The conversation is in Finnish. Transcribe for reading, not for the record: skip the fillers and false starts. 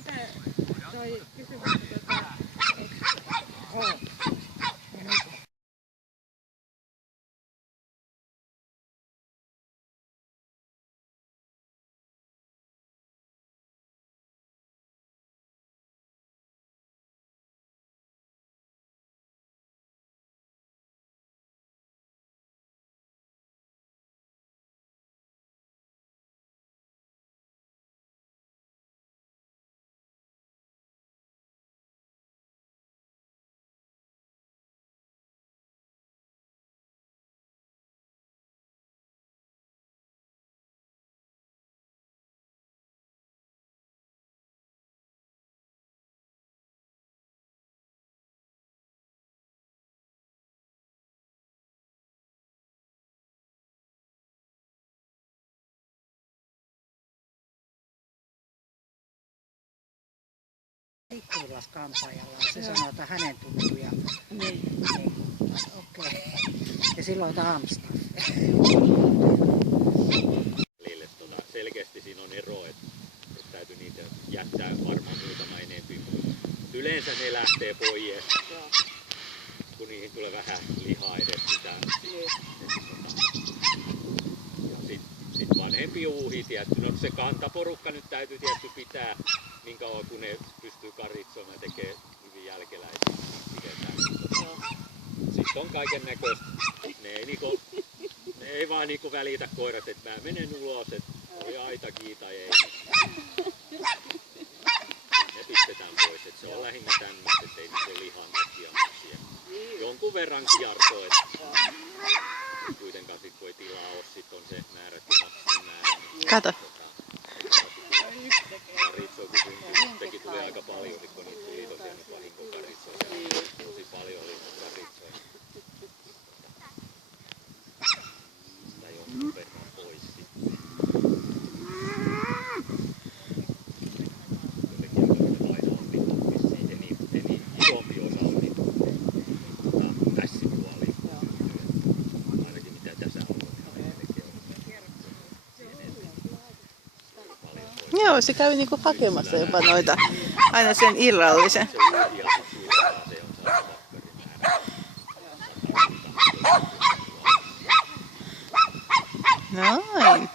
sitä toi kysymys, Pikkuillaskampaajalla se sanoo, että hänen tuttuja. Niin. Okei. Okay. Ja silloin taamista. Selkeästi siinä on ero, että täytyy niitä jättää varmaan muutama enempi. Yleensä ne lähtee pois, kun niihin tulee vähän lihaa edes mitään. Ja sit vanhempi uuhi, tietty. No se kantaporukka nyt täytyy tietty pitää niin kauan kun ne pystyy karitsomaan ja tekee hyvin jälkeläisiä. Sitten on kaiken näköistä. Ne ei vaan niinku välitä koirat, että mä menen ulos, että oli aita kiita ei. Ne pistetään pois, että se on lähinnä tämmöistä, ettei niitä lihan takia jonkun verran kiertoa, että kuitenkaan sit voi tilaa ole, sit on se määrätty maksimimäärä. Kato. Karitsoa kun syntyy, sittenkin tuli aika paljon, kun niitä tuli tosiaan nyt vahinkokaritsoja. Tosi paljon oli niitä karitsoja. Sitä jonkun verran pois sitten. Jotenkin aika aina on vissiin eni isompi osa on niin tässipuoli. Ainakin mitä tässä on. Joo, se kävi niinku hakemassa jopa noita, aina sen illallisen. Noin.